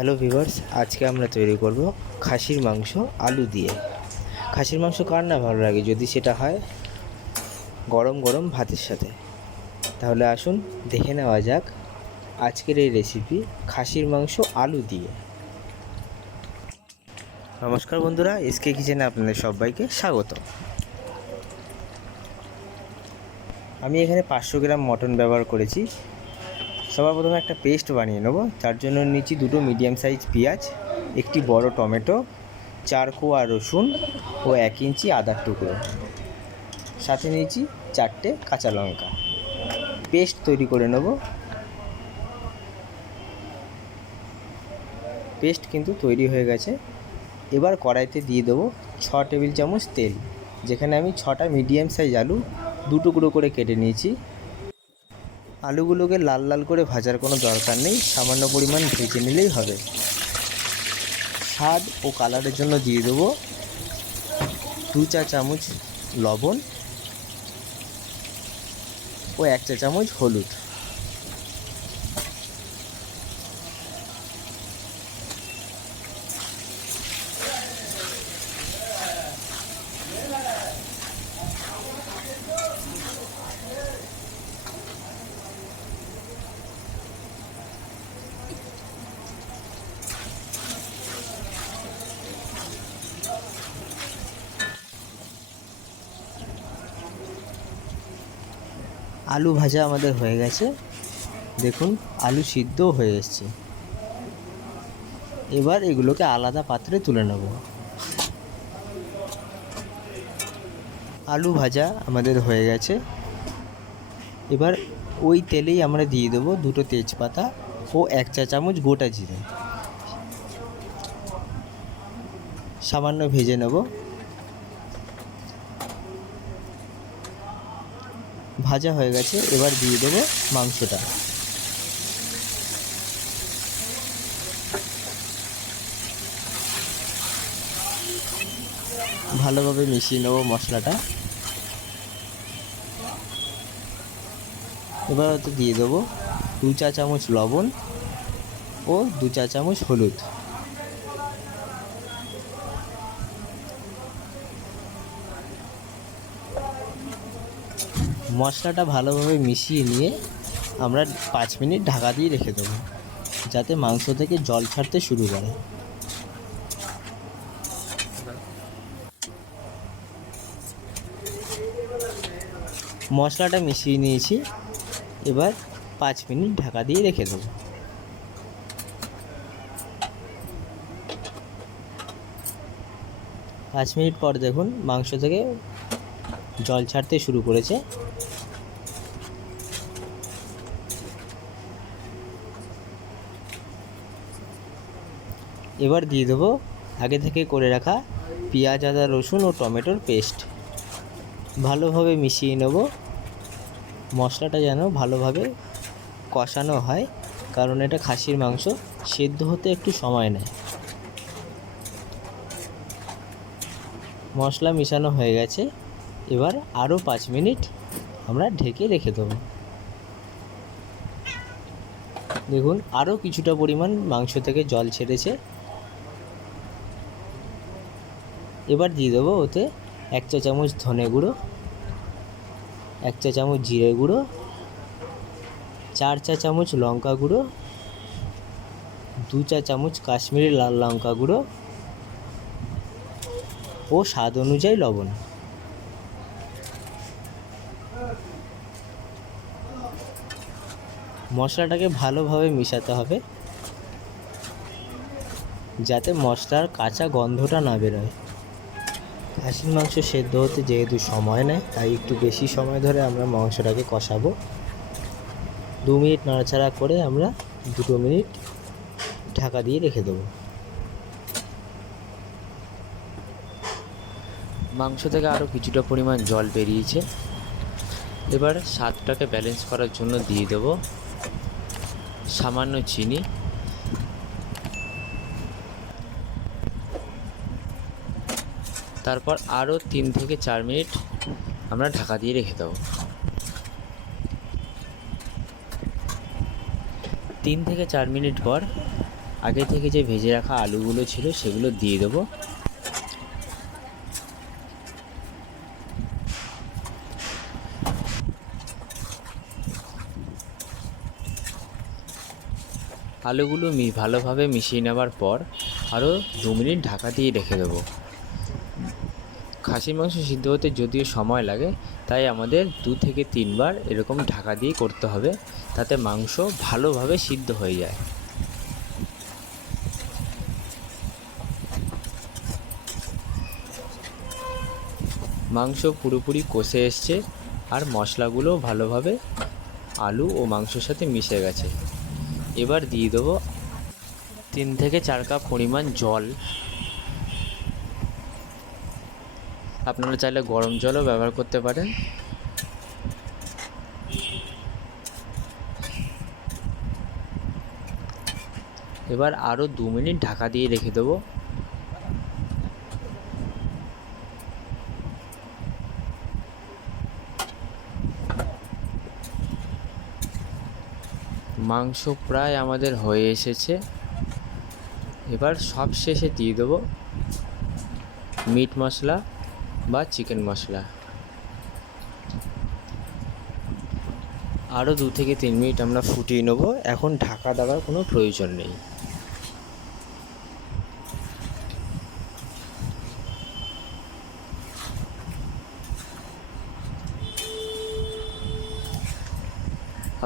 Hello viewers, আজকে আমরা তৈরি করব খাসির মাংস আলু দিয়ে। খাসির মাংস কার না ভালো লাগে যদি সেটা হয় গরম গরম ভাতের সাথে। তাহলে আসুন দেখে নেওয়া যাক আজকের এই রেসিপি খাসির মাংস আলু দিয়ে। নমস্কার বন্ধুরা, এসকে কিচেনে আপনাদের সবাইকে স্বাগত। আমি এখানে 500 গ্রাম মটন ব্যবহার করেছি। সবার প্রথমে একটা পেস্ট বানিয়ে নেব। তার জন্য নিয়েছি 2টো মিডিয়াম সাইজ পেঁয়াজ, একটি বড় টমেটো, 4 কোয়া রসুন ও 1 ইঞ্চি আদার টুকরো, সাথে নিয়েছি 4টে কাঁচা লঙ্কা। পেস্ট তৈরি করে নেব। পেস্ট কিন্তু তৈরি হয়ে গেছে। এবার কড়াইতে দিয়ে দেবো 6 টেবিল চামচ তেল, যেখানে আমি 6টা মিডিয়াম সাইজ আলু 2 টুকরো করে কেটে নিয়েছি। আলুগুলোকে লাল লাল করে ভাজার কোনো দরকার নেই, সামান্য পরিমাণ ভেজে নিলেই হবে। স্বাদ ও কালারের জন্য দিয়ে দেবো 2 চা চামচ লবণ ও 1 চা চামচ হলুদ। আলু ভাজা আমাদের হয়ে গেছে, দেখুন আলু সিদ্ধও হয়ে এসছে। এবার এগুলোকে আলাদা পাত্রে তুলে নেব। আলু ভাজা আমাদের হয়ে গেছে। এবার ওই তেলেই আমরা দিয়ে দেবো 2টো তেজপাতা ও 1 চা চামচ গোটা জিরে। সামান্য ভেজে নেব। ভাজা হয়ে গেছে, এবার দিয়ে দেবো মাংসটা। ভালোভাবে মিশিয়ে নেব মশলাটা। এবার ওতে দিয়ে দেবো 2 চা চামচ লবণ ও 2 চা চামচ হলুদ। মশলাটা ভালোভাবে মিশিয়ে নিয়ে আমরা 5 মিনিট ঢাকা দিয়ে রেখে দেবো, যাতে মাংস থেকে জল ছাড়তে শুরু করে। মশলাটা মিশিয়ে নিয়েছি, এবার 5 মিনিট ঢাকা দিয়ে রেখে দেবো। 5 মিনিট পর দেখুন মাংস থেকে জল ছাড়তে শুরু করেছে। এবার দিয়ে দেবো আগে থেকে করে রাখা পেঁয়াজ, আদা, রসুন ও টমেটোর পেস্ট। ভালোভাবে মিশিয়ে নেব। মশলাটা যেন ভালোভাবে কষানো হয়, কারণ এটা খাসির মাংস, সেদ্ধ হতে একটু সময় নেয়। মশলা মিশানো হয়ে গেছে, এবার আরও 5 মিনিট আমরা ঢেকে রেখে দেবো। দেখুন আরও কিছুটা পরিমাণ মাংস থেকে জল ছেড়েছে। এবার দিয়ে দেবো ওতে 1 চা চামচ ধনে গুঁড়ো, 1 চা চামচ জিরে গুঁড়ো, 4 চা চামচ লঙ্কা গুঁড়ো, 2 চা চামচ কাশ্মীরি লাল লঙ্কা গুঁড়ো ও স্বাদ অনুযায়ী লবণ। মশলাটাকে ভালোভাবে মেশাতে হবে, যাতে মশলার কাঁচা গন্ধটা না বেরোয়। খাসির মাংস সেদ্ধ হতে যেহেতু সময় নেয়, তাই একটু বেশি সময় ধরে আমরা মাংসটাকে কষাবো। 2 মিনিট নাড়াচাড়া করে আমরা 2 মিনিট ঢাকা দিয়ে রেখে দেবো। মাংস থেকে আরও কিছুটা পরিমাণ জল বেরিয়েছে। এবার স্বাদটাকে ব্যালেন্স করার জন্য দিয়ে দেব সামান্য চিনি। তারপর আরও 3 থেকে 4 মিনিট আমরা ঢাকা দিয়ে রেখে দেবো। 3 থেকে 4 মিনিট পর আগে থেকে যে ভেজে রাখা আলুগুলো ছিল সেগুলো দিয়ে দেবো। আলুগুলো ভালোভাবে মিশিয়ে নেওয়ার পর আরও 2 মিনিট ঢাকা দিয়ে রেখে দেবো। খাসির মাংস সিদ্ধ হতে যদিও সময় লাগে, তাই আমাদের 2 থেকে 3 বার এরকম ঢাকা দিয়ে করতে হবে, তাতে মাংস ভালোভাবে সিদ্ধ হয়ে যায়। মাংস পুরোপুরি কষে এসছে আর মশলাগুলো ভালোভাবে আলু ও মাংসের সাথে মিশে গেছে। এবার দিয়ে দেবো 3 থেকে 4 কাপ পরিমাণ জল। আপনারা চাইলে গরম জলও ব্যবহার করতে পারেন। এবার আরও 2 মিনিট ঢাকা দিয়ে রেখে দেবো। মাংস প্রায় আমাদের হয়ে এসেছে। এবার সব শেষে দিয়ে দেবো মিট মশলা বা চিকেন মশলা। আরও 2 থেকে 3 মিনিট আমরা ফুটিয়ে নেব। এখন ঢাকা দেওয়ার কোনো প্রয়োজন নেই।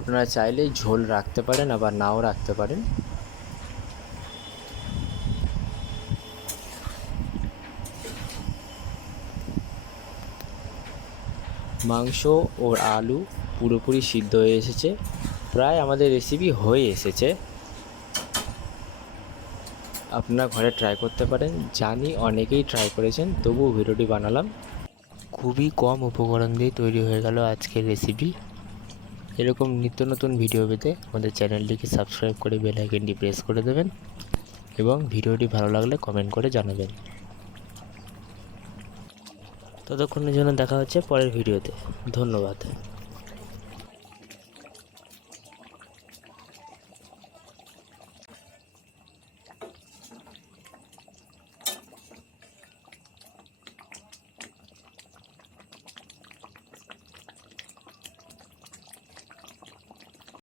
আপনারা চাইলে ঝোল রাখতে পারেন, আবার নাও রাখতে পারেন। মাংস ও আলু পুরোপুরি সিদ্ধ হয়ে এসেছে, প্রায় আমাদের রেসিপি হয়ে এসেছে। আপনারা ঘরে ট্রাই করতে পারেন। জানি অনেকেই ট্রাই করেছেন, তবুও ভিডিওটি বানালাম। খুবই কম উপকরণ দিয়ে তৈরি হয়ে গেল আজকের রেসিপি। এরকম নিত্য নতুন ভিডিও পেতে আমাদের চ্যানেলটিকে সাবস্ক্রাইব করে বেল আইকনটি প্রেস করে দেবেন এবং ভিডিওটি ভালো লাগলে কমেন্ট করে জানাবেন। ততক্ষণের জন্য দেখা হচ্ছে পরের ভিডিওতে। ধন্যবাদ।